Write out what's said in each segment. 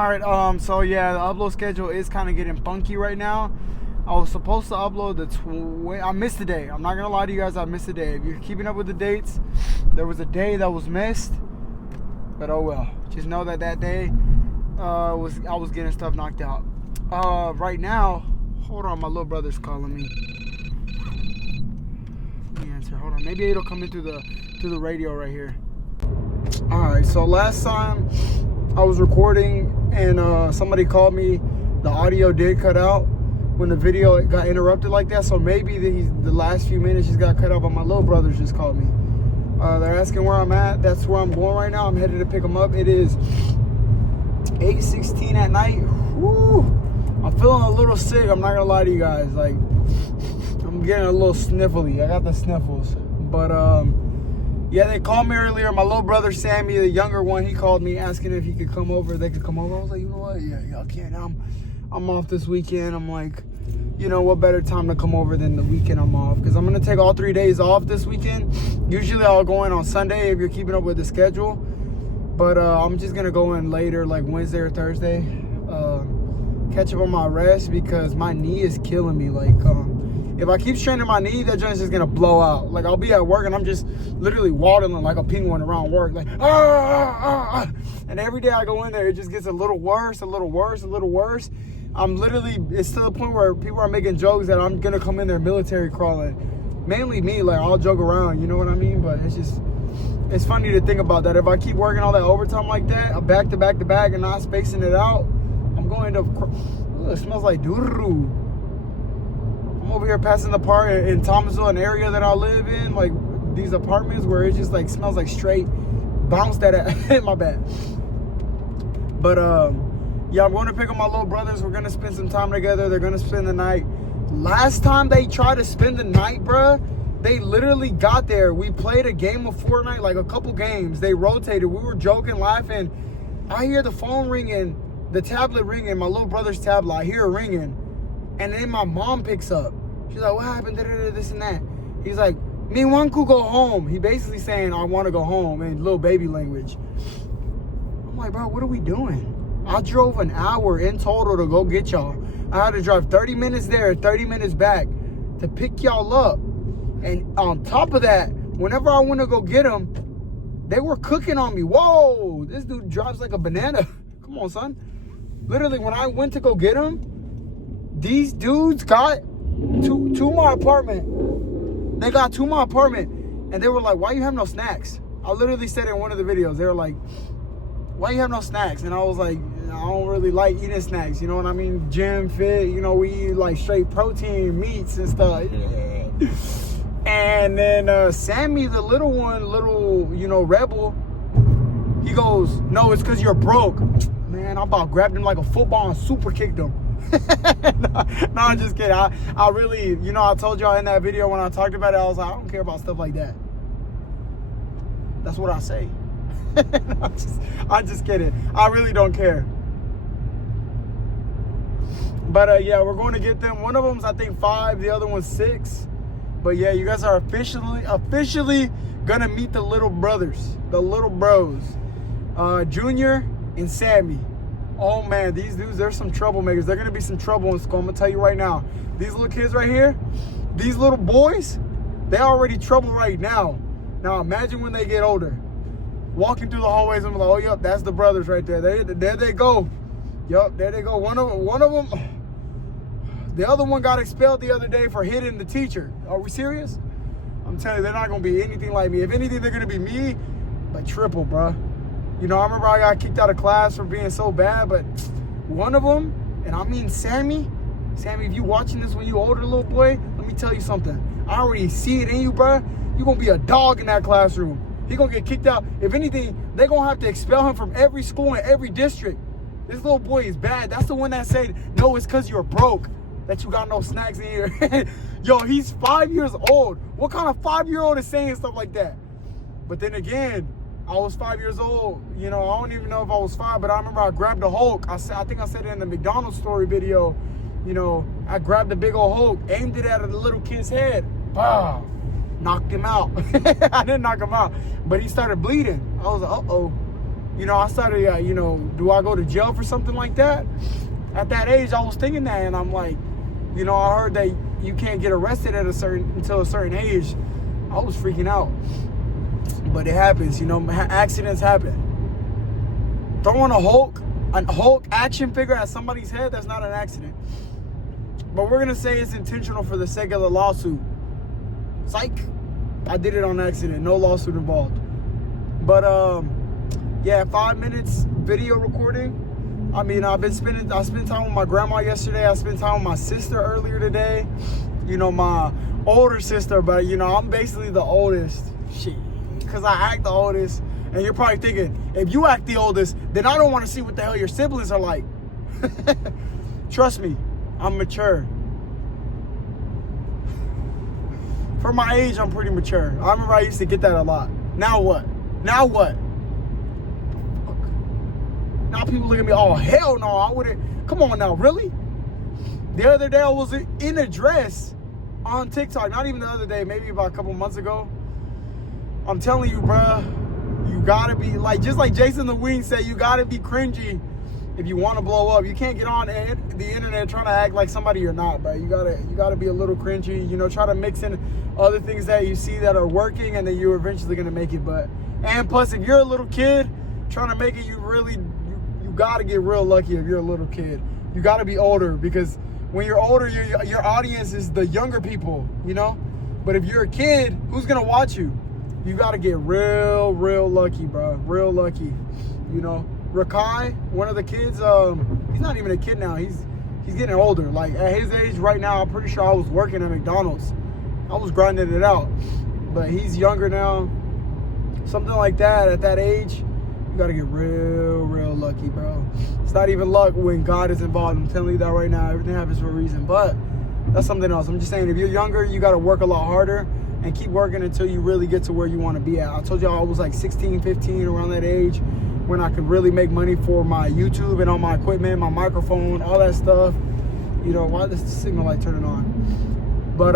Alright, so yeah, the upload schedule is kind of getting funky right now. I was supposed to upload I missed a day. I'm not gonna lie to you guys, I missed a day. If you're keeping up with the dates, there was a day that was missed. But oh well. Just know that day I was getting stuff knocked out. Right now, hold on, my little brother's calling me. Let me answer. Hold on. Maybe it'll come in through the radio right here. Alright, so last time I was recording and somebody called me. The audio did cut out when the video got interrupted like that. So maybe the last few minutes just got cut out, but my little brothers just called me. They're asking where I'm at. That's where I'm going right now. I'm headed to pick them up. It is 8:16 at night. Woo! I'm feeling a little sick. I'm not gonna lie to you guys. Like, I'm getting a little sniffly. I got the sniffles. But yeah, they called me earlier. My little brother Sammy, the younger one, he called me asking if he could come over. They could come over. I was like, you know what? Yeah, I can. I'm off this weekend. I'm like, you know, what better time to come over than the weekend I'm off? Because I'm going to take all 3 days off this weekend. Usually I'll go in on Sunday if you're keeping up with the schedule. But I'm just going to go in later, like Wednesday or Thursday. Catch up on my rest because my knee is killing me. Like, if I keep straining my knee, that joint's just going to blow out. Like, I'll be at work and I'm just literally waddling like a penguin around work. Like, And every day I go in there, it just gets a little worse, a little worse, a little worse. It's to the point where people are making jokes that I'm going to come in there military crawling. Mainly me, like, I'll joke around, you know what I mean? But it's funny to think about that. If I keep working all that overtime like that, back to back to back and not spacing it out, I'm going to, it smells like doo-doo. I'm over here passing the part in Thomasville, an area that I live in, like these apartments where it just like smells like straight bounce that my bad. But yeah, I'm going to pick up my little brothers. We're going to spend some time together. They're going to spend the night. Last time they tried to spend the night, bruh, they literally got there. We played a game of Fortnite, like a couple games. They rotated. We were joking, laughing. I hear the phone ringing, the tablet ringing, my little brother's tablet. I hear it ringing. And then my mom picks up. She's like, what happened? This and that. He's like, me want to go home. He basically saying, I want to go home in little baby language. I'm like, bro, what are we doing? I drove an hour in total to go get y'all. I had to drive 30 minutes there, 30 minutes back to pick y'all up. And on top of that, whenever I went to go get them, they were cooking on me. Whoa, this dude drives like a banana. Come on, son. Literally, when I went to go get them, these dudes got to my apartment. They got to my apartment. And they were like, why you have no snacks? I literally said in one of the videos, they were like, why you have no snacks? And I was like, I don't really like eating snacks. You know what I mean? Gym, fit, you know, we eat like straight protein, meats and stuff. And then Sammy, the little one, you know, rebel, he goes, no, it's because you're broke. Man, I about grabbed him like a football and super kicked him. No, I'm just kidding. I really, you know, I told y'all in that video when I talked about it, I was like, I don't care about stuff like that. That's what I say. I'm just kidding. I really don't care. But yeah, we're going to get them. One of them's I think 5, the other one's 6. But yeah, you guys are officially gonna meet the little brothers, the little bros, Junior and Sammy. Oh man, these dudes, they're some troublemakers. They're gonna be some trouble in school. I'm gonna tell you right now. These little kids right here, these little boys, they're already trouble right now. Now imagine when they get older. Walking through the hallways, I'm like, oh, yep, that's the brothers right there. There they go. Yep, there they go. One of them, the other one got expelled the other day for hitting the teacher. Are we serious? I'm telling you, they're not going to be anything like me. If anything, they're going to be me, but triple, bro. You know, I remember I got kicked out of class for being so bad, but one of them, and I mean Sammy, if you watching this when you older, little boy, let me tell you something. I already see it in you, bro. You're going to be a dog in that classroom. He gonna get kicked out. If anything, they gonna have to expel him from every school in every district. This little boy is bad. That's the one that said, no, it's because you're broke that you got no snacks in here. Yo, he's 5 years old. What kind of 5-year-old is saying stuff like that? But then again, I was 5 years old. You know, I don't even know if I was 5, but I remember I grabbed the Hulk. I think I said it in the McDonald's story video. You know, I grabbed the big old Hulk, aimed it at the little kid's head. Wow. Knocked him out. I didn't knock him out, but he started bleeding. I was like, uh-oh. I started, do I go to jail for something like that? At that age, I was thinking that, and I'm like, I heard that you can't get arrested until a certain age. I was freaking out. But it happens, accidents happen. Throwing a Hulk action figure at somebody's head, that's not an accident. But we're going to say it's intentional for the sake of the lawsuit. Psych. I did it on accident. No lawsuit involved. But, 5 minutes video recording. I mean, I spent time with my grandma yesterday. I spent time with my sister earlier today. My older sister, but, I'm basically the oldest. Shit. Because I act the oldest. And you're probably thinking, if you act the oldest, then I don't want to see what the hell your siblings are like. Trust me, I'm mature. For my age, I'm pretty mature. I remember I used to get that a lot. Now what? Now people look at me, oh, hell no, I wouldn't. Come on now, really? The other day, I was in a dress on TikTok. Not even the other day, maybe about a couple months ago. I'm telling you, bruh, you gotta be, just like Jason the Wing said, you gotta be cringy if you want to blow up. You can't get on the internet trying to act like somebody you're not, bro. You gotta be a little cringy, try to mix in other things that you see that are working, and then you're eventually gonna make it. And plus, if you're a little kid trying to make it, you gotta get real lucky. If you're a little kid, you gotta be older, because when you're older, your audience is the younger people, But if you're a kid, who's gonna watch you? You gotta get real lucky, bro. Real lucky, Rakai, one of the kids, he's not even a kid now. He's getting older. Like, at his age right now, I'm pretty sure I was working at McDonald's. I was grinding it out. But he's younger now. Something like that, at that age, you gotta get real lucky, bro. It's not even luck when God is involved. I'm telling you that right now. Everything happens for a reason. But that's something else. I'm just saying, if you're younger, you gotta work a lot harder and keep working until you really get to where you want to be at. I told y'all I was like 16, 15, around that age, when I could really make money for my YouTube and all my equipment, my microphone, all that stuff. Why is the signal light turning on? But,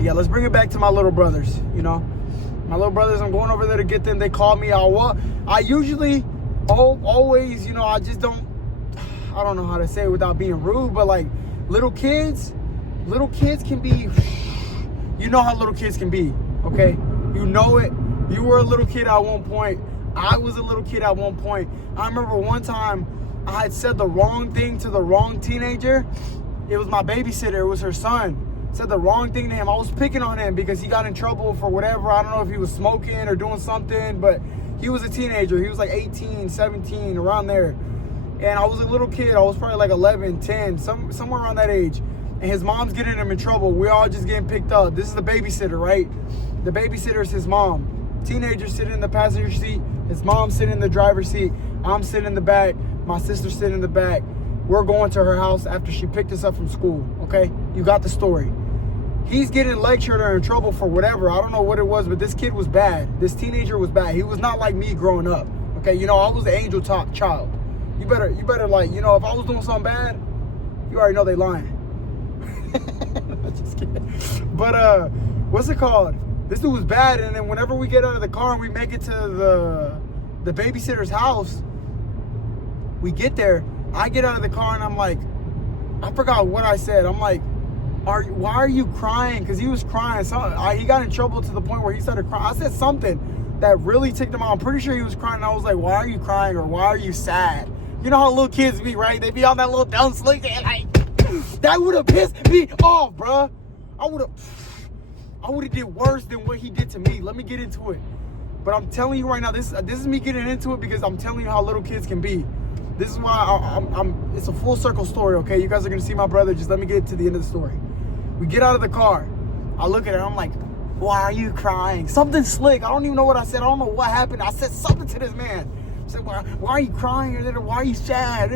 let's bring it back to my little brothers, My little brothers, I'm going over there to get them. They call me. I usually always, I just don't know how to say it without being rude, but like little kids can be, how little kids can be, okay? You know it. You were a little kid at one point. I was a little kid at one point. I remember one time I had said the wrong thing to the wrong teenager. It was my babysitter. It was her son. Said the wrong thing to him. I was picking on him because he got in trouble for whatever. I don't know if he was smoking or doing something, but he was a teenager. He was like 18, 17, around there. And I was a little kid. I was probably like 11, 10, somewhere around that age. And his mom's getting him in trouble. We're all just getting picked up. This is the babysitter, right? The babysitter is his mom. Teenager sitting in the passenger seat. His mom sitting in the driver's seat. I'm sitting in the back. My sister sitting in the back. We're going to her house after she picked us up from school, okay? You got the story. He's getting lectured or in trouble for whatever. I don't know what it was, but this kid was bad. This teenager was bad. He was not like me growing up, okay? I was the angel child. You better like, if I was doing something bad, you already know they lying. Just kidding. But what's it called? This dude was bad, and then whenever we get out of the car and we make it to the babysitter's house, we get there. I get out of the car and I'm like, I forgot what I said. I'm like, why are you crying? Because he was crying. He got in trouble to the point where he started crying. I said something that really ticked him out. I'm pretty sure he was crying. And I was like, why are you crying, or why are you sad? You know how little kids be, right? They be on that little dumb slick and like, that would have pissed me off, bruh. I would have did worse than what he did to me. Let me get into it. But I'm telling you right now, this is me getting into it because I'm telling you how little kids can be. This is why it's a full circle story, okay? You guys are gonna see my brother. Just let me get to the end of the story. We get out of the car. I look at her. I'm like, why are you crying? Something slick. I don't even know what I said. I don't know what happened. I said something to this man. I said, why are you crying? Why are you sad?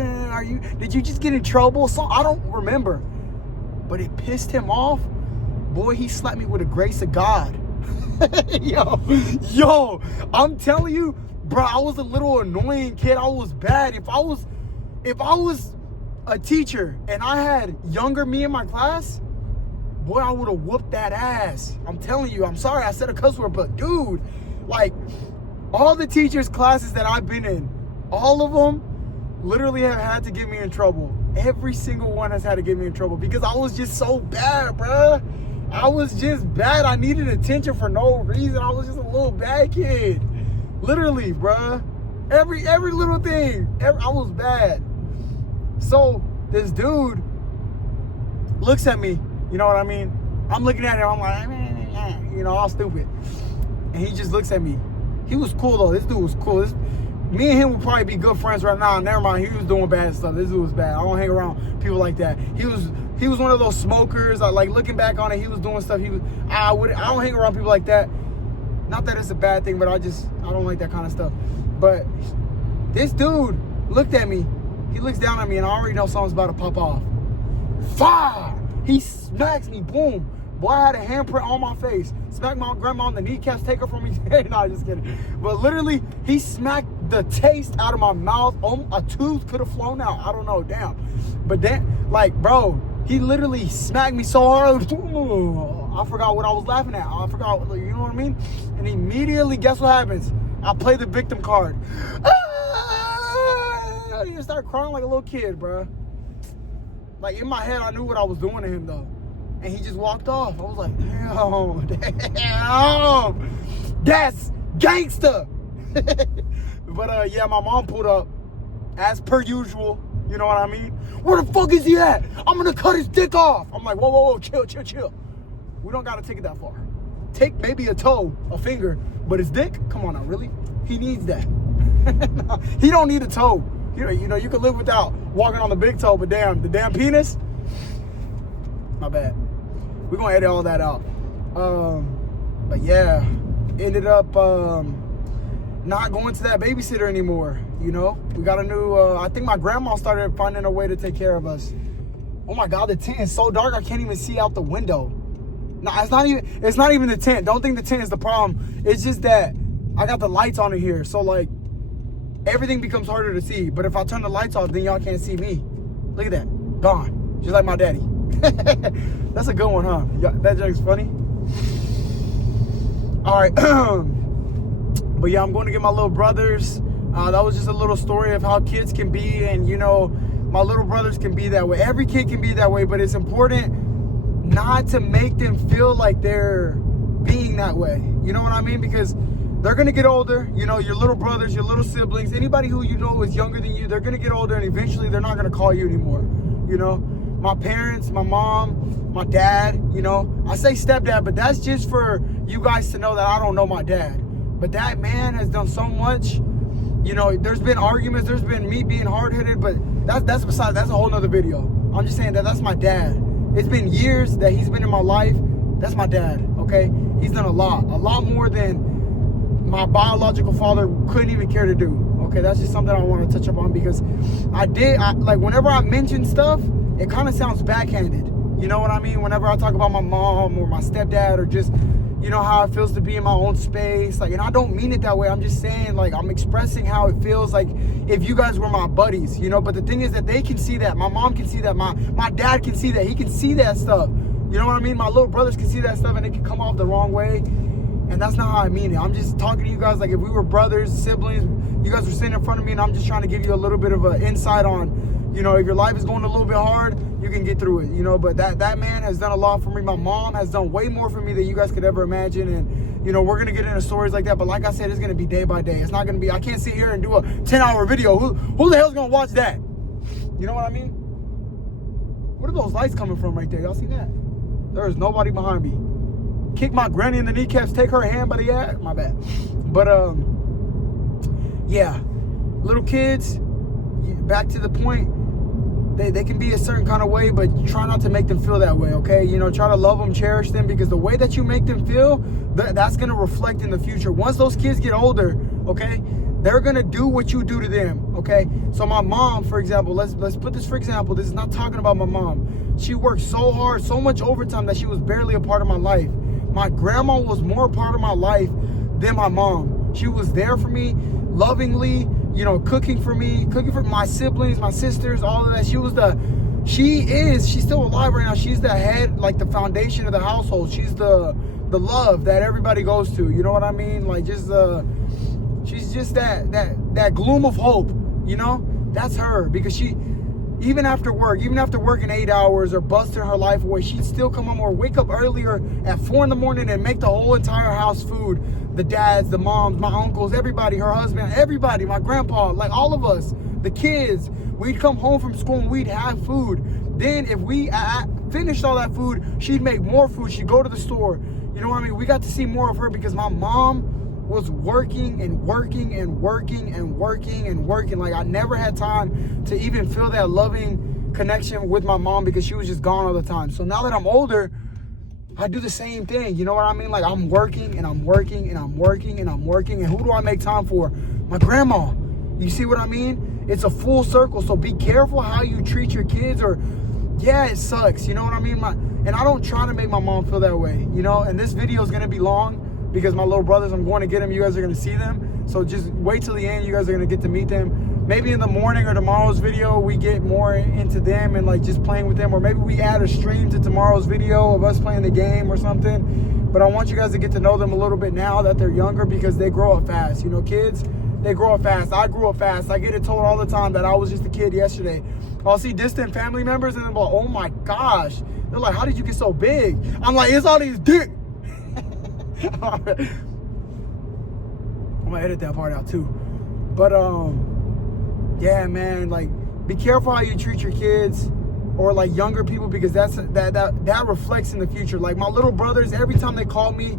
Did you just get in trouble? So I don't remember. But it pissed him off. Boy, he slapped me with the grace of God. Yo, I'm telling you, bro, I was a little annoying kid. I was bad. If I was a teacher and I had younger me in my class, boy, I would have whooped that ass. I'm telling you. I'm sorry I said a cuss word, but dude, like, All the teachers' classes that I've been in, all of them literally have had to get me in trouble. Every single one has had to get me in trouble because I was just so bad, bruh. I was just bad. I needed attention for no reason. I was just a little bad kid. Literally, bruh. Every little thing. I was bad. So this dude looks at me. You know what I mean? I'm looking at him. I'm like, you know, all stupid. And he just looks at me. He was cool though. This dude was cool. Me and him would probably be good friends right now. Never mind. He was doing bad stuff. This dude was bad. I don't hang around people like that. He was one of those smokers. Like looking back on it, he was doing stuff. I don't hang around people like that. Not that it's a bad thing, but I don't like that kind of stuff. But this dude looked at me. He looks down at me, and I already know something's about to pop off. Fire! He smacks me. Boom. Boy, I had a handprint on my face. Smacked my grandma on the kneecaps, take her from me. Nah, just kidding. But literally, he smacked the taste out of my mouth. A tooth could have flown out. I don't know, damn. But then, like, bro, he literally smacked me so hard. I forgot what I was laughing at. I forgot, you know what I mean? And immediately, guess what happens? I play the victim card. You start crying like a little kid, bro. Like, in my head, I knew what I was doing to him, though. And he just walked off. I was like, damn, that's gangster. But yeah, my mom pulled up as per usual. You know what I mean? Where the fuck is he at? I'm gonna cut his dick off. I'm like, whoa, chill. We don't gotta take it that far. Take maybe a toe, a finger, but his dick? Come on now, really? He needs that. No, he don't need a toe. You know, you can live without walking on the big toe, but damn, the damn penis? My bad. We're gonna edit all that out. But yeah, ended up not going to that babysitter anymore. You know, we got a new, I think my grandma started finding a way to take care of us. Oh my God, the tent is so dark I can't even see out the window. Nah, it's not even the tent. Don't think the tent is the problem. It's just that I got the lights on in here. So like, everything becomes harder to see. But if I turn the lights off, then y'all can't see me. Look at that, gone. Just like my daddy. That's a good one, huh? That joke's funny. All right. But yeah, I'm going to get my little brothers. That was just a little story of how kids can be. And, you know, my little brothers can be that way. Every kid can be that way. But it's important not to make them feel like they're being that way. You know what I mean? Because they're going to get older. You know, your little brothers, your little siblings, anybody who you know is younger than you, they're going to get older. And eventually they're not going to call you anymore. You know? My parents, my mom, my dad, you know, I say stepdad, but that's just for you guys to know that I don't know my dad. But that man has done so much. You know, there's been arguments, there's been me being hard-headed, but that's a whole nother video. I'm just saying that's my dad. It's been years that he's been in my life. That's my dad, okay? He's done a lot more than my biological father couldn't even care to do. Okay, that's just something I want to touch up on because like whenever I mention stuff, it kind of sounds backhanded. You know what I mean? Whenever I talk about my mom or my stepdad or just, you know, how it feels to be in my own space. Like, and I don't mean it that way. I'm just saying, like, I'm expressing how it feels like if you guys were my buddies, you know? But the thing is that they can see that. My mom can see that. My dad can see that. He can see that stuff. You know what I mean? My little brothers can see that stuff and it can come off the wrong way. And that's not how I mean it. I'm just talking to you guys like if we were brothers, siblings, you guys were sitting in front of me and I'm just trying to give you a little bit of an insight on, you know, if your life is going a little bit hard, you can get through it, you know. But that man has done a lot for me. My mom has done way more for me than you guys could ever imagine. And, you know, we're going to get into stories like that. But like I said, it's going to be day by day. It's not going to be, I can't sit here and do a 10-hour video. Who the hell's going to watch that? You know what I mean? What are those lights coming from right there? Y'all see that? There is nobody behind me. Kick my granny in the kneecaps, take her hand by the ass. My bad. But, yeah. Little kids, back to the point, they can be a certain kind of way, but try not to make them feel that way, okay? You know, try to love them, cherish them, because the way that you make them feel, that's going to reflect in the future. Once those kids get older, okay, they're going to do what you do to them, okay? So my mom, for example, let's put this for example. This is not talking about my mom. She worked so hard, so much overtime that she was barely a part of my life. My grandma was more a part of my life than my mom. She was there for me, lovingly, you know, cooking for me, cooking for my siblings, my sisters, all of that. She's still alive right now. She's the head, like the foundation of the household. She's the love that everybody goes to. You know what I mean? Like just She's just that gloom of hope, you know? That's her, because she, even after working 8 hours or busting her life away, she'd still come home or wake up earlier at 4 in the morning and make the whole entire house food. The dads, the moms, my uncles, everybody, her husband, everybody, my grandpa, like all of us, the kids. We'd come home from school and we'd have food. Then if we finished all that food, she'd make more food. She'd go to the store. You know what I mean? We got to see more of her because my mom was working and working and working and working and working. Like, I never had time to even feel that loving connection with my mom because she was just gone all the time. So now that I'm older, I do the same thing. You know what I mean? Like, I'm working and I'm working and I'm working and I'm working. And who do I make time for? My grandma. You see what I mean? It's a full circle. So be careful how you treat your kids, or yeah, it sucks. You know what I mean? And I don't try to make my mom feel that way, you know? And this video is going to be long because my little brothers, I'm going to get them. You guys are going to see them. So just wait till the end. You guys are going to get to meet them. Maybe in the morning or tomorrow's video, we get more into them and like just playing with them. Or maybe we add a stream to tomorrow's video of us playing the game or something. But I want you guys to get to know them a little bit now that they're younger, because they grow up fast. You know, kids, they grow up fast. I grew up fast. I get it told all the time that I was just a kid yesterday. I'll see distant family members and they're like, oh my gosh. They're like, how did you get so big? I'm like, it's all these dick. I'm gonna edit that part out too. But yeah, man, like, be careful how you treat your kids or like younger people, because that reflects in the future. Like my little brothers, every time they call me,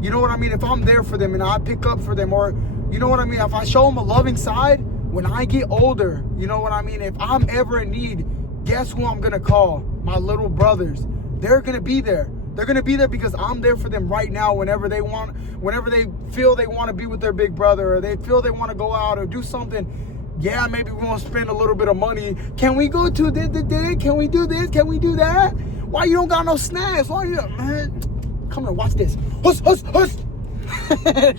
you know what I mean? If I'm there for them and I pick up for them, or you know what I mean? If I show them a loving side, when I get older, you know what I mean? If I'm ever in need, guess who I'm gonna call? My little brothers. They're gonna be there. They're gonna be there because I'm there for them right now whenever they feel they want to be with their big brother, or they feel they want to go out or do something. Yeah, maybe we want to spend a little bit of money. Can we go to this? Can we do this? Can we do that? Why you don't got no snacks? Why you, man? Come here, watch this. Huss.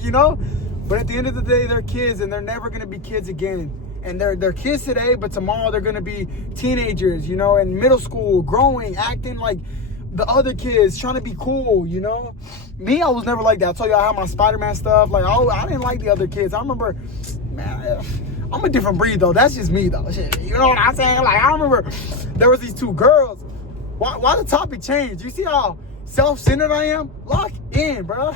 You know? But at the end of the day, they're kids, and they're never gonna be kids again. And they're kids today, but tomorrow they're gonna be teenagers, you know, in middle school, growing, acting like the other kids, trying to be cool, you know? Me, I was never like that. I told you I had my Spider-Man stuff. Like, I didn't like the other kids. I remember, man, I'm a different breed, though. That's just me, though. Shit, you know what I'm saying? Like, I remember there was these two girls. Why the topic changed? You see how self-centered I am? Lock in, bro.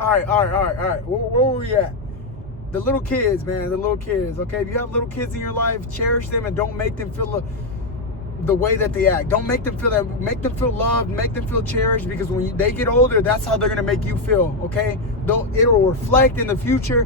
All right. Where were we at? The little kids, man, the little kids, okay? If you have little kids in your life, cherish them and don't make them feel the way that they act. Don't make them feel that. Make them feel loved, make them feel cherished, because when they get older, that's how they're gonna make you feel, okay? It'll reflect in the future,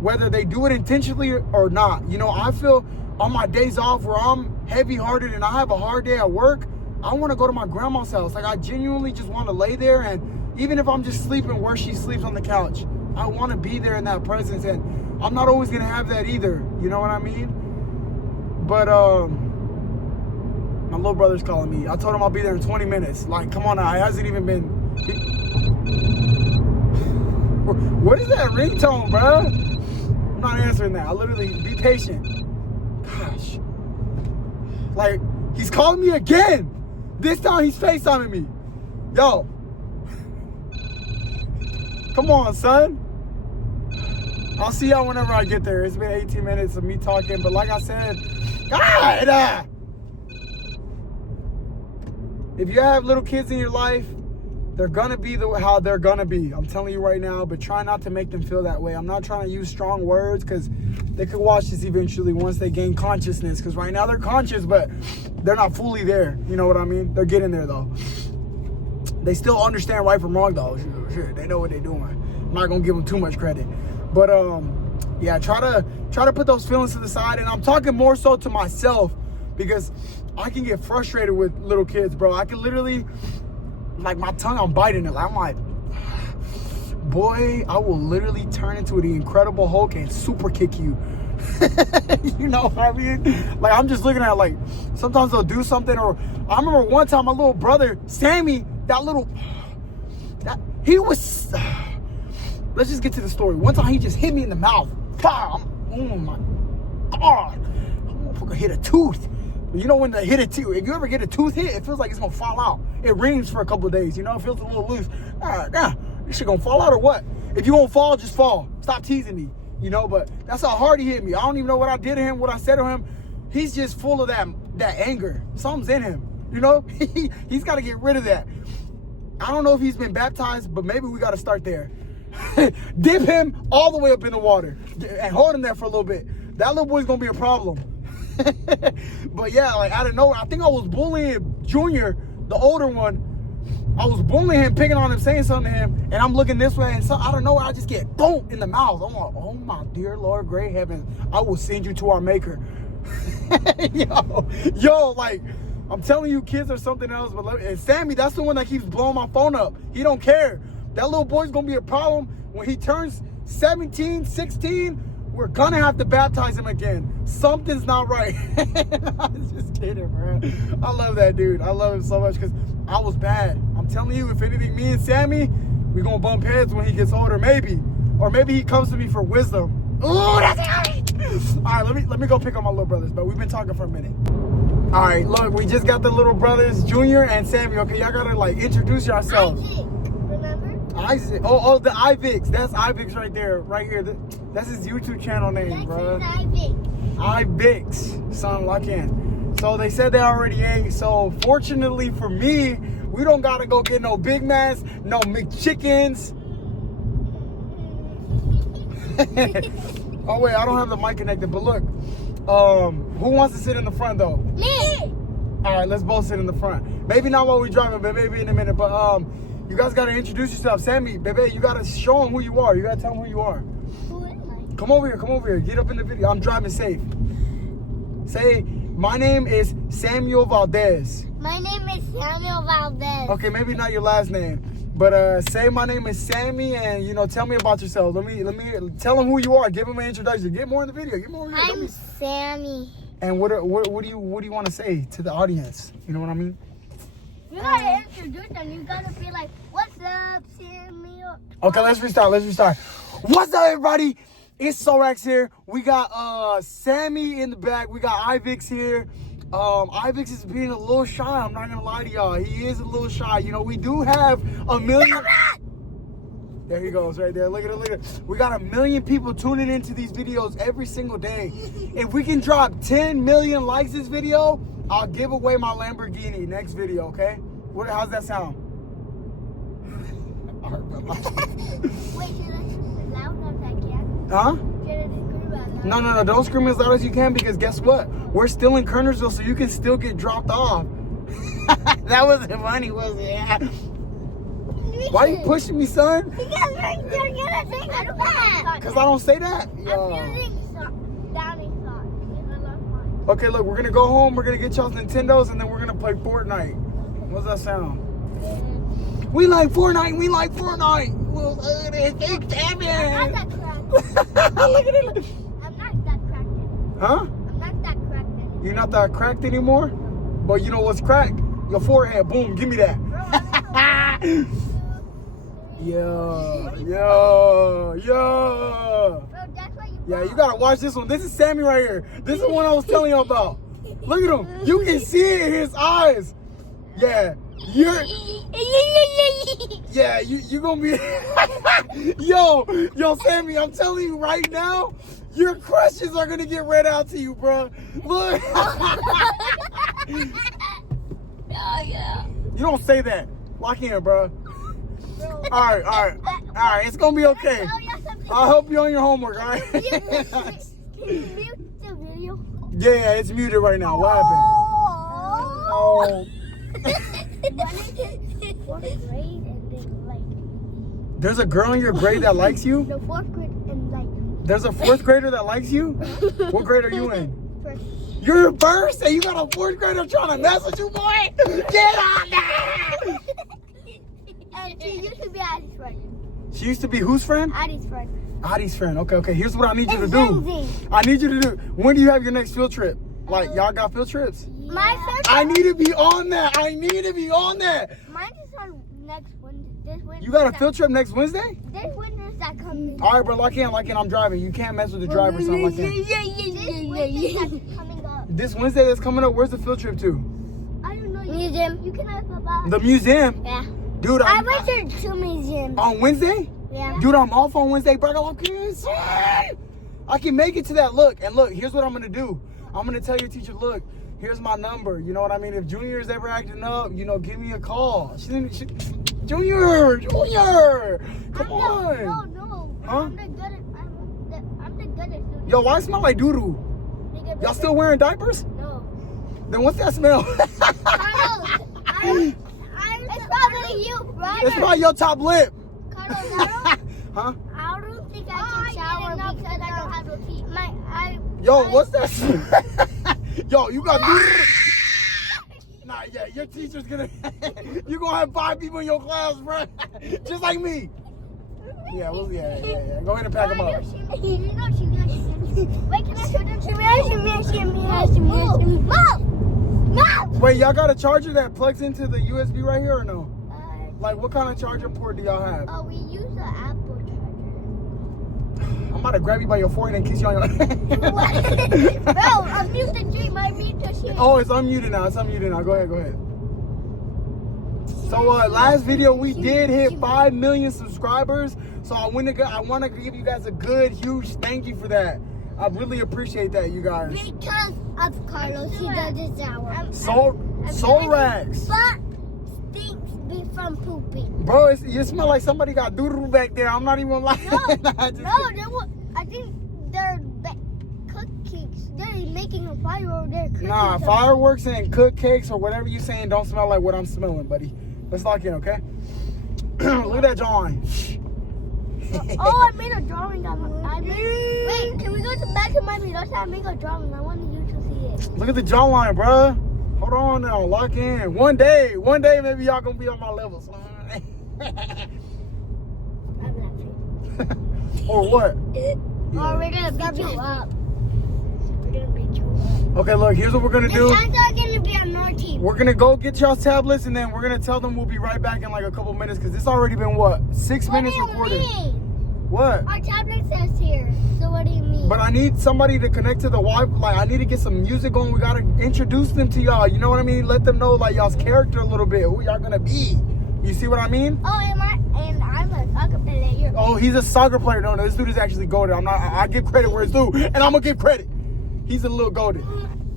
whether they do it intentionally or not. You know, I feel on my days off where I'm heavy-hearted and I have a hard day at work, I wanna go to my grandma's house. Like, I genuinely just wanna lay there, and even if I'm just sleeping where she sleeps on the couch, I wanna be there in that presence, and I'm not always gonna have that either. You know what I mean? But, my little brother's calling me. I told him I'll be there in 20 minutes. Like, come on now, it hasn't even been... What is that ringtone, bro? I'm not answering that. I literally, be patient. Gosh. Like, he's calling me again. This time he's FaceTiming me. Yo. Come on, son. I'll see y'all whenever I get there. It's been 18 minutes of me talking, but like I said, God, if you have little kids in your life, they're gonna be how they're gonna be. I'm telling you right now, but try not to make them feel that way. I'm not trying to use strong words, because they could watch this eventually once they gain consciousness, because right now they're conscious, but they're not fully there. You know what I mean? They're getting there, though. They still understand right from wrong, though. Sure, they know what they're doing. I'm not gonna give them too much credit. But yeah, try to put those feelings to the side. And I'm talking more so to myself, because I can get frustrated with little kids, bro. I can literally, like, my tongue, I'm biting it. I'm like, boy, I will literally turn into the Incredible Hulk and super kick you. You know what I mean? Like, I'm just looking at it, like, sometimes they'll do something. Or I remember one time my little brother, Sammy, he was... Let's just get to the story. One time he just hit me in the mouth. Oh my God. I'm gonna hit a tooth. You know when they hit a tooth, if you ever get a tooth hit, it feels like it's gonna fall out. It rings for a couple of days, you know, it feels a little loose. This shit gonna fall out or what? if you gonna fall, just fall. Stop teasing me, you know. But that's how hard he hit me. I don't even know what I did to him, what I said to him. He's just full of that anger. Something's in him, you know. He's got to get rid of that. I don't know if he's been baptized, but maybe we got to start there. Dip him all the way up in the water and hold him there for a little bit. That little boy's gonna be a problem. But yeah, like out of nowhere, I think I was bullying Junior, the older one. I was bullying him, picking on him, saying something to him, and I'm looking this way, and so out of nowhere, I just get boom in the mouth. I'm like, oh my dear Lord, great heavens, I will send you to our Maker. yo, like, I'm telling you, kids are something else. But and Sammy, that's the one that keeps blowing my phone up. He don't care. That little boy's gonna be a problem when he turns 17, 16. We're gonna have to baptize him again. Something's not right. I'm just kidding, bro. I love that dude. I love him so much because I was bad. I'm telling you, if anything, me and Sammy, we're gonna bump heads when he gets older, maybe. Or maybe he comes to me for wisdom. Ooh, that's it. All right, let me go pick up my little brothers, but we've been talking for a minute. All right, look, we just got the little brothers, Junior and Sammy. Okay, y'all gotta like introduce yourselves. Isaac, remember? Isaac. Oh, the Ivix. That's Ivix right there, right here. That's his YouTube channel name, bro. That's Isaac. Ivix, son, lock in. So they said they already ate. So fortunately for me, we don't gotta go get no Big Macs, no McChickens. Oh wait, I don't have the mic connected. But look, who wants to sit in the front though? Me. All right, let's both sit in the front. Maybe not while we're driving, but maybe in a minute. But you guys gotta introduce yourself. Sammy, baby, you gotta show them who you are. You gotta tell them who you are. Who am I? Come over here. Get up in the video. I'm driving safe. Say, my name is Samuel Valdez. My name is Samuel Valdez. Okay, maybe not your last name, but say my name is Sammy, and tell me about yourself. Let me tell them who you are. Give them an introduction. Get more in the video. Get more. I'm Sammy. And what do you want to say to the audience? You know what I mean? You gotta introduce them. You gotta be like, "What's up, Samuel?" Okay, let's restart. What's up, everybody? It's Sollracz here. We got Sammy in the back. We got Ivix here. Ivix is being a little shy. I'm not gonna lie to y'all. He is a little shy. We do have 1 million. There he goes, right there. Look at it. We got 1 million people tuning into these videos every single day. If we can drop 10 million likes this video, I'll give away my Lamborghini next video, okay? How's that sound? All right, Wait, should I scream as loud as I can? huh? Should I scream as loud? No. Don't scream as loud as you can, because guess what? We're still in Kernersville, so you can still get dropped off. That wasn't funny, was it? Why are you pushing me, son? Because you're gonna say that. Because I don't say that. I'm using Downy song. Okay, look, we're gonna go home. We're gonna get y'all's Nintendos, and then we're gonna play Fortnite. What's that sound? We like Fortnite. Well, thanks, damn I'm it. not that cracked. Look at it. I'm not that cracked. Huh? I'm not that cracked anymore. You're not that cracked anymore? But you know what's cracked? Your forehead. Boom, give me that. Yo. Bro, that's why you Yeah, you gotta watch this one. This is Sammy right here. This is the one I was telling you about. Look at him. You can see it in his eyes. Yeah. You're gonna be Yo, Sammy, I'm telling you right now, your crushes are gonna get read out to you, bro. Look. Yeah. You don't say that. Lock in, bro. All right. It's gonna be okay. I'll help you on your homework, all right? Can you mute the video? Yeah, it's muted right now. What happened? Oh. Fourth grade and then There's a girl in your grade that likes you? the fourth grade and There's a fourth grader that likes you? What grade are you in? first. You're first and you got a fourth grader trying to mess with you, boy? Get on there! And she used to be Addie's friend. She used to be whose friend? Addie's friend. Addie's friend. Okay. Here's what I need you to It's do. Lindsay. I need you to do. When do you have your next field trip? Like, y'all got field trips? My first. I need to be on that. Mine is on next Wednesday. This Wednesday. You got a field trip next Wednesday? This Wednesday that comes. All right, bro. Lock in. I'm driving. You can't mess with the driver, son. Lock in. This Wednesday that's coming up. This Wednesday that's coming up, where's the field trip to? I don't know. Museum. You can ask about. The museum? Yeah. Dude, I went to two museums. on Wednesday? Yeah. Dude, I'm off on Wednesday, bro. I can make it to that. Look, here's what I'm going to do. I'm going to tell your teacher, look, here's my number. You know what I mean? If Junior is ever acting up, you know, give me a call. Junior! Come on. No. Huh? I'm the goodest. Yo, why it smell like doo-doo? Y'all still wearing diapers? No. Then what's that smell? Carlos, it's probably you, right? It's probably your top lip. Carlos, Huh? I don't think I can shower because I don't have a pee. Yo, what's that smell? Yo, you got doo-doo. Nah, yeah, your teacher's gonna... You're gonna have 5 people in your class, bro. Just like me. Yeah. Go ahead and pack them up. Wait, can I show them? Mom! Wait, y'all got a charger that plugs into the USB right here or no? Like, what kind of charger port do y'all have? We use the Apple charger. I'm about to grab you by your forehead and kiss you on your... Bro, unmute the dream. I mute the shit. Oh, it's unmuted now. Go ahead. So, last video we did hit 5 million subscribers. So I want to give you guys a good, huge thank you for that. I really appreciate that, you guys. Because of Carlos, he does his shower. Sollracz. But stinks be from pooping. Bro, you smell like somebody got doo-doo back there. I'm not even lying. I think they're cookies. They're making a fire over there. Nah, fireworks and cook cakes or whatever you're saying don't smell like what I'm smelling, buddy. Let's lock in, okay? Look at that drawing. I made a drawing. Wait, can we go back to my video? I made a drawing. I want you to see it. Look at the jawline, bruh. Hold on now, lock in. One day, maybe y'all gonna be on my level. I'm Or what? Or we're gonna beat you up. Okay, look, here's what we're gonna do. The guys are gonna be on our team. We're gonna go get y'all's tablets and then we're gonna tell them we'll be right back in like a couple minutes because it's already been what? 6 minutes recorded. What? Our tablet says here. So what do you mean? But I need somebody to connect to the Wi-Fi. Like I need to get some music going. We gotta introduce them to y'all. You know what I mean? Let them know like y'all's character a little bit. Who y'all gonna be? You see what I mean? Oh, and I'm a soccer player. Oh, he's a soccer player. No, this dude is actually goated. I give credit where it's due, and I'm gonna give credit. He's a little goated.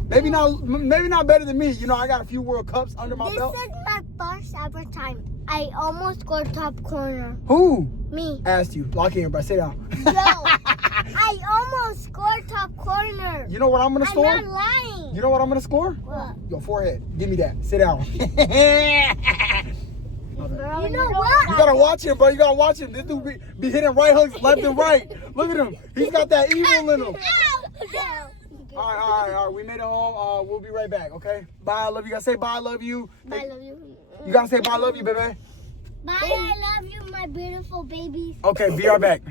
Maybe not better than me. You know, I got a few World Cups under my belt. This is my first ever time. I almost scored top corner. Who? Me. Asked you. Lock in, bro. Sit down. Yo, I almost scored top corner. You know what I'm gonna score? I'm not lying. You know what I'm gonna score? What? Your forehead. Give me that. Sit down. Bro, you know what? You gotta watch him, bro. You gotta watch him. This dude be hitting right hooks left and right. Look at him. He's got that evil in him. All right. We made it home. We'll be right back, okay? Bye, I love you. You gotta say bye, I love you. Bye, I love you. You gotta say bye, I love you, baby. Bye, I love you, my beautiful babies. Okay, be right back.